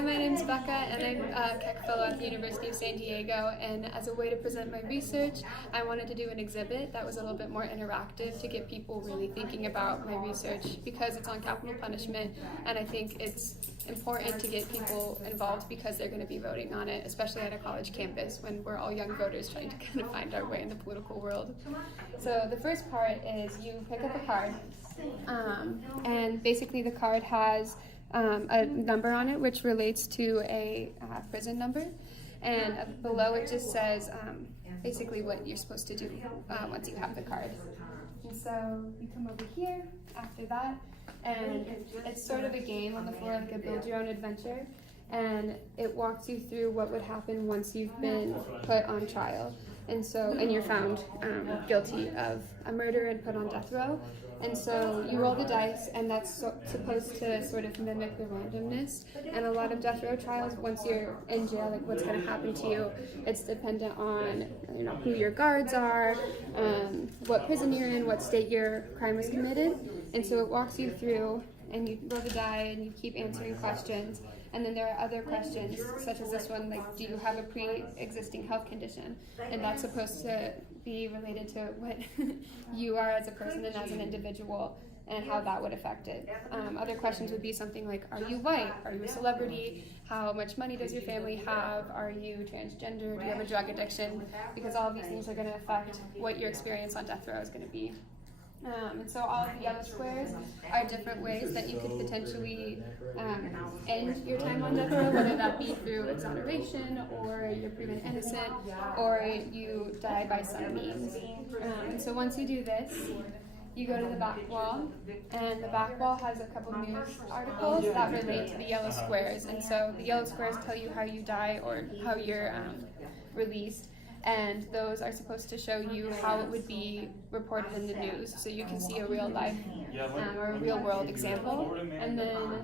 Hi, my name's Becca, and I'm a Keck Fellow at the University of San Diego, and as a way to present my research, I wanted to do an exhibit that was a little bit more interactive to get people really thinking about my research because it's on capital punishment, and I think it's important to get people involved because they're going to be voting on it, especially at a college campus when we're all young voters trying to kind of find our way in the political world. So the first part is you pick up a card, and basically the card has a number on it which relates to a prison number, and below it just says basically what you're supposed to do once you have the card. And so you come over here after that, and it's sort of a game on the floor, like a build your own adventure, and it walks you through what would happen once you've been put on trial. And you're found guilty of a murder and put on death row. And so you roll the dice, and that's supposed to sort of mimic the randomness. And a lot of death row trials, once you're in jail, like what's going to happen to you, it's dependent on who your guards are, what prison you're in, what state your crime was committed. And so it walks you through, and you roll the die, and you keep answering questions. And then there are other questions, such as this one, like, do you have a pre-existing health condition? And that's supposed to be related to what you are as a person and as an individual, and how that would affect it. Other questions would be something like, are you white? Are you a celebrity? How much money does your family have? Are you transgender? Do you have a drug addiction? Because all of these things are going to affect what your experience on death row is going to be. And so all of the yellow squares are different ways that you could potentially end your time on death row, whether that be through exoneration, or you're proven innocent, or you die by some means. And so once you do this, you go to the back wall, and the back wall has a couple news articles that relate to the yellow squares. And so the yellow squares tell you how you die or how you're released. And those are supposed to show you how it would be reported in the news, so you can see a real life or a real world example. And then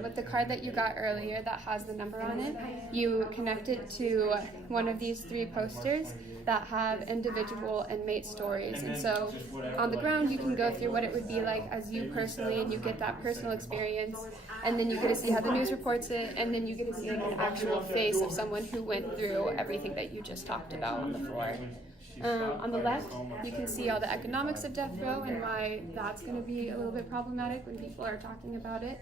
with the card that you got earlier that has the number on it, you connect it to one of these three posters that have individual and mate stories. And so on the ground you can go through what it would be like as you personally, and you get that personal experience, and then you get to see how the news reports it, and then you get to see like an actual face of someone who went through everything that you just talked about on the floor. On the left, you can see all the economics of death row and why that's going to be a little bit problematic when people are talking about it.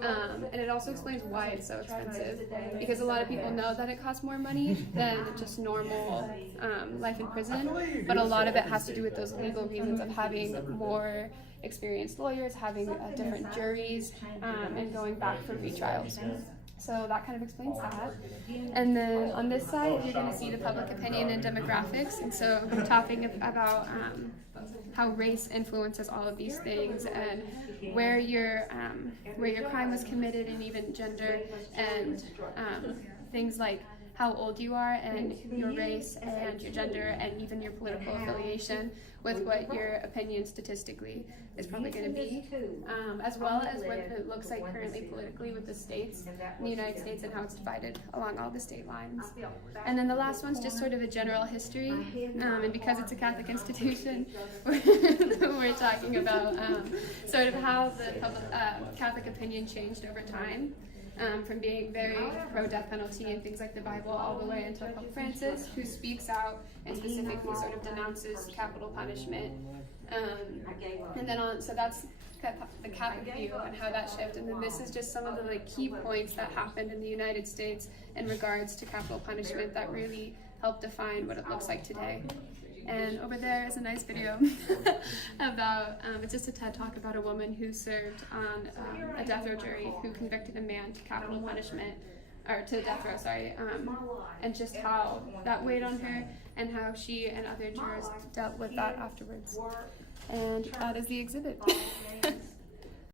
And it also explains why it's so expensive, because a lot of people know that it costs more money than just normal life in prison, but a lot of it has to do with those legal reasons of having more experienced lawyers, having different juries, and going back for retrials. So that kind of explains that. And then on this side, you're going to see the public opinion and demographics. And so I'm talking about how race influences all of these things, and where your crime was committed, and even gender, and things like how old you are, and your race, and your gender, and even your political affiliation with what your opinion statistically is probably going to be, as well as what it looks like currently politically with the states in the United States and how it's divided along all the state lines. And then the last one's just sort of a general history, and because it's a Catholic institution, we're talking about sort of how the Catholic opinion changed over time. From being very pro-death penalty and things like the Bible, all the way until Pope Francis, who speaks out and specifically sort of denounces capital punishment. And then so that's the Catholic view and how that shifted. And then this is just some of the key points that happened in the United States in regards to capital punishment that really helped define what it looks like today. And over there is a nice video about, it's just a TED Talk about a woman who served on a death row jury who convicted a man to capital punishment, or to death row, sorry, and just how that weighed on her and how she and other jurors dealt with that afterwards. And that is the exhibit.